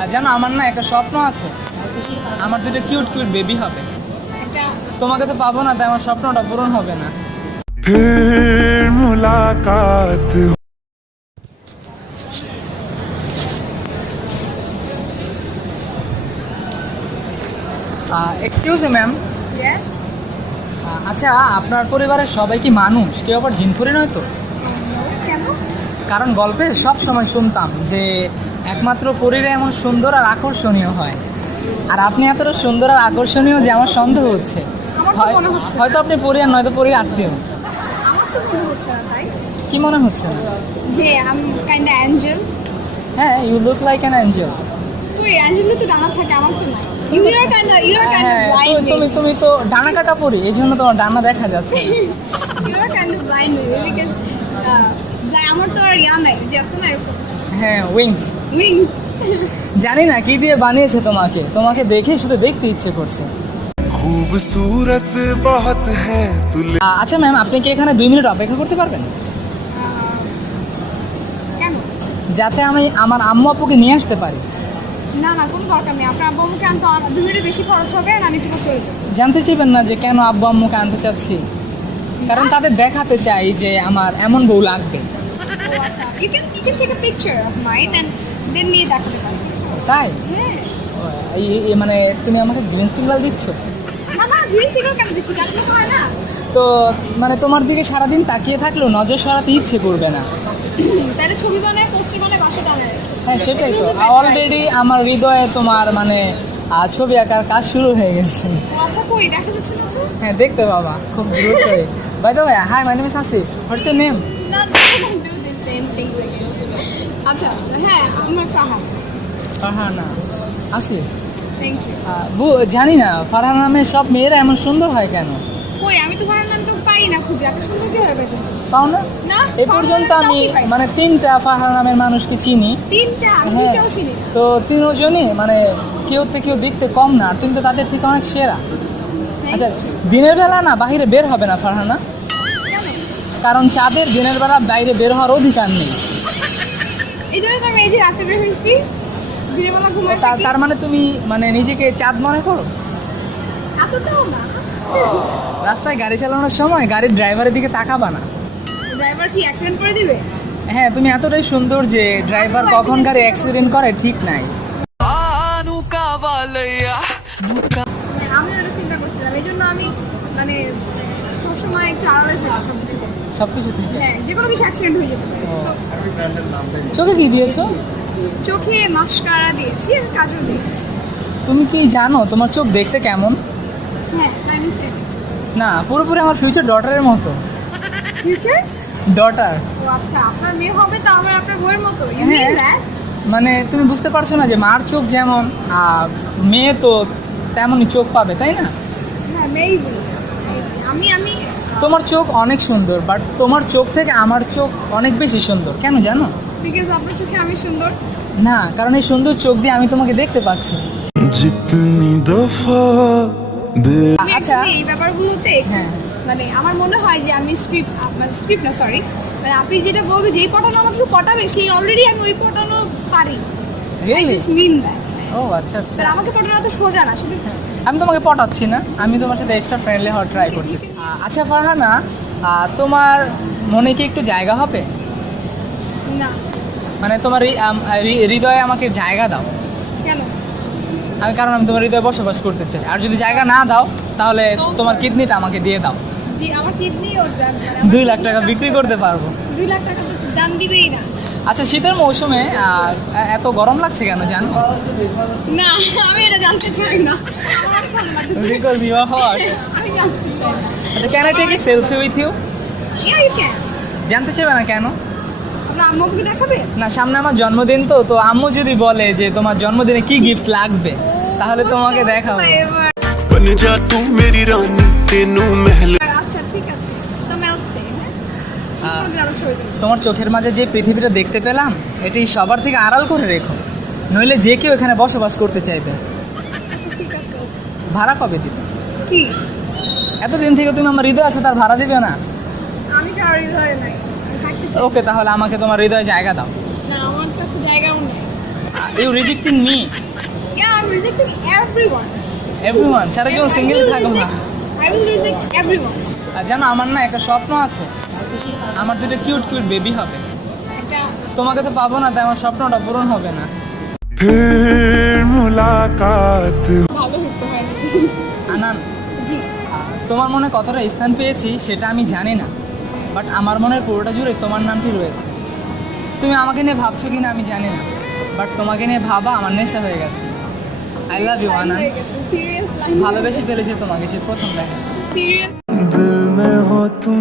আর জানো আমার না একটা স্বপ্ন আছে, আমার দুটো কিউট কিউট বেবি হবে। তোমাকে তো পাবো না, তাই আমার স্বপ্নটা পূরণ হবে না। फिर मुलाकात এক্সকিউজ মি ম্যাম, আচ্ছা আপনার পরিবারের সবাই কি মানুষ, কেউ আবার জিনপুরি নয় তো? কেন? কারণ গল্পে সব সময় শুনতাম যে একমাত্র পরীরা এমন সুন্দর আর আকর্ষণীয় হয়, আর আপনি এতটা সুন্দর আর আকর্ষণীয় যে আমার সন্দেহ হচ্ছে। আমার তো মনে হচ্ছে না। হয়তো আপনি পরী আর নয়তো পরীর আত্মীয়। আমার তো মনে হচ্ছে না, তাই কি মনে হচ্ছে না? যে আমি কাইন্ড অ্যাঞ্জেল। হ্যাঁ, you look like an angel. তুই অ্যাঞ্জেলের তো ডানা থাকে, আমার তো নাই। ইউ আর কাইন্ড হ্যাঁ, ব্লাইন্ড তুমি তুমি তো ডানা কাটা পরি, এই জন্য তোমার ডানা দেখা যাচ্ছে না। You are kind blind because আমার তো আর ইয়া নাই, যে আছে না এরকম হ্যাঁ, উইংস। উইংস। জানি না কি দিয়ে বানিয়েছে তোমাকে, তোমাকে দেখে শুধু দেখতে ইচ্ছে করছে। खूबसूरत बहुत है तुले আচ্ছা ম্যাম, আপনি কি এখানে 2 মিনিট অপেক্ষা করতে পারবেন, কেন? যাতে আমি আমার আম্মু আপুকে নিয়ে আসতে পারি? না না, কোনো দরকার নেই। আপনার আব্বু আম্মুকে আনতে আর 2 মিনিট বেশি খরচ হবে, আর আমি একটু চলে যাবো। জানতে চাইবেন না যে কেন আব্বু আম্মুকে আনতে চাচ্ছি? কারণ তাদের দেখাতে চাই যে আমার এমন বউ লাগবে। ও আচ্ছা, you can take a picture of mine and then নিয়ে দেখাতে পারবেন। তাই? হ্যাঁ। মানে তুমি আমাকে গ্রিন সিগন্যাল দিচ্ছ? না না, গ্রিন সিগন্যাল কেন দিচ্ছি? আপনি তো হয় না। তো মানে তোমার দিকে সারাদিন তাকিয়ে থাকলেও নজর সরাতে ইচ্ছে করবে না। তাহলে ছবি বানায়, পোস্টার বানায়, বাসা টানায়। হ্যাঁ সেটাই তো, অলরেডি আমার হৃদয়ে তোমার মানে ছবি আঁকার কাজ শুরু হয়ে গেছে। ও আচ্ছা, কই দেখা যাচ্ছে না তো? হ্যাঁ দেখতে বাবা, খুব দ্রুতই। By the way, hi my name is Asif, what's your name? না, do the same thing like you. আচ্ছা, হ্যাঁ, আমার ফাহাদ। ফারহানা। আসিফ। Thank you. জানি না ফারহানা নামে সব মেয়েরা এমন সুন্দর হয় কেন? কই, আমি তো ফারহাদ নাম তো পাই না খুঁজে। আপনি সুন্দর কি হবে পাইতেছেন? পাও না? না, এ পর্যন্ত আমি মানে 3টা ফারহানা নামের মানুষকে চিনি। 3টা, আমি হ্যাঁ। 2টাও চিনি না। তো 3জনই মানে কেউ থেকে কেউ দেখতে কম না, আর তুমি তো তাদের থেকে অনেক সেরা। আচ্ছা, দিনের বেলা না বাইরে বের হবে না ফারহানা, কেন? কারণ চাঁদের দিনের বেলা বাইরে বের হওয়ার অধিকার নেই। এই জন্য তো আমি এই যে রাতে বের হয়েছি, দিনের বেলা ঘুমাই থাকি। তার মানে তুমি মানে নিজেকে চাঁদ মনে করো? এতটাও না। রাস্তায় গাড়ি চালানোর সময় গাড়ির ড্রাইভারের দিকে তাকাবা না। ড্রাইভার কি অ্যাক্সিডেন্ট করে দিবে? হ্যাঁ, তুমি এতটাই সুন্দর যে ড্রাইভার কখন গাড়ি অ্যাক্সিডেন্ট করে ঠিক নাই। আমি ওটা চিন্তা করছিলাম, এই জন্য আমি মানে সবসময় একটু আড়ালে থাকি সবকিছু থেকে। সবকিছু ঠিক। হ্যাঁ, যে কোনো কিছু অ্যাক্সিডেন্ট হয়ে যেতে পারে। So, চোখে কি দিয়েছো? চোখে মাস্কারা দিয়েছি আর কাজল দিয়েছি। তুমি কি জানো তোমার চোখ দেখতে কেমন? হ্যাঁ, চাইনিজ। না, পুরোপুরি আমার ফিউচার ডটারের মতো। ফিউচার? ডটার। ও আচ্ছা, আপনার মেয়ে হবে তো আবার আপনার বউয়ের মতো? ইউ মিন হ্যাঁ। দ্যাট? মানে তুমি বুঝতে পারছো না যে মার চোখ যেমন মেয়ে তো তেমনই চোখ পাবে, তাই না? হ্যাঁ, মেবি। আমি তোমার চোখ অনেক সুন্দর, বাট তোমার চোখ থেকে আমার চোখ অনেক বেশি সুন্দর। কেন জানো? বিকজ আপনার চোখে আমি সুন্দর। না, কারণ এই সুন্দর চোখ দিয়ে আমি তোমাকে দেখতে পাচ্ছি। जितनी दफा दे আমি আচ্ছা। actually এই ব্যাপারগুলোতে একটু হ্যাঁ। মানে আমার মনে হয় যে আমি স্ক্রিপ্ট না, সরি, মানে আপনি যেটা বলবেন যেই পটানো আমাকে পটাবে সেই অলরেডি আমি ওই পটানো পারি। Really? I just mean that. ও আচ্ছা আচ্ছা। আর আমাকে পটানো তো সোজা না, শুধু আমি তোমাকে পটাচ্ছি না, আমি তোমার সাথে এক্সট্রা ফ্রেন্ডলি হওয়ার ট্রাই করতেছি। আচ্ছা ফারহানা, তোমার মনে কি একটু জায়গা হবে? না। মানে তোমার হৃদয়ে আমাকে জায়গা দাও। কেন? কারণ আমি তোমার হৃদয়ে বসবাস করতে চাই, আর যদি জায়গা না দাও তাহলে তোমার কিডনিটা আমাকে দিয়ে দাও। জি, আমার কিডনি ওর দাম 2 লাখ টাকা বিক্রি করতে পারবো। 2 লাখ টাকা তো দাম দিবেই না। আচ্ছা, শীতের মৌসুমে এত গরম লাগছে কেন জানো? না, আমি এটা জানতে চাই না। আমার ঠান্ডা লাগছে। Because you are hot. আমি জানতে চাই না। আচ্ছা, can I take a selfie with you? Yeah, you can. জানতে চাইবে না কেন? আপনার আম্মুকে দেখাবে? না, সামনে আমার জন্মদিন, তো আম্মু যদি বলে যে তোমার জন্মদিনে কি গিফট লাগবে তাহলে তোমাকে দেখাবো। बन जा तू मेरी रानी तेनू महल আচ্ছা, ঠিক আছে। Some else day, হ্যাঁ? কোনদিন আবার ছবি তুলবো। তোমার চোখের মাঝে যে পৃথিবীটা দেখতে পেলাম, এটি সবার থেকে আড়াল করে রেখো, নইলে যে কেউ এখানে বসবাস করতে চাইবে। আচ্ছা, ঠিক আছে। ভাড়া কবে দিবে? কি? এতদিন থেকে তুমি আমার হৃদয় আছে, তার ভাড়া দিবে না? আমি কারোর হৃদয়ে নাই। আমি থাকতে চাই। ওকে, তাহলে আমাকে তোমার হৃদয়ে জায়গা দাও। না, আমার কাছে জায়গাও নেই। You rejecting me Yeah, I'm rejecting everyone. Everyone সারা জীবন সিঙ্গেল থাকো না I will reject everyone. আর জানো আমার না একটা স্বপ্ন আছে, আমার দুটো কিউট কিউট বেবি হবে। একটা তোমাকে তো পাবো না, তাই আমার স্বপ্নটা পূরণ হবে না। फिर मुलाकात ভালো হচ্ছে ভাই। আনান, জি। তোমার মনে কতটা স্থান পেয়েছি সেটা আমি জানি না, বাট আমার মনের পুরোটা জুড়ে তোমার নামটি রয়েছে। তুমি আমাকে নিয়ে ভাবছো কিনা আমি জানি না, বাট তোমাকে নিয়ে ভাবা আমার নেশা হয়ে গেছে। I love you Anan, serious line. ভালোবেসে ফেলেছি তোমাকে সে প্রথম দেখা। সিরিয়াস। दिल में हो तुम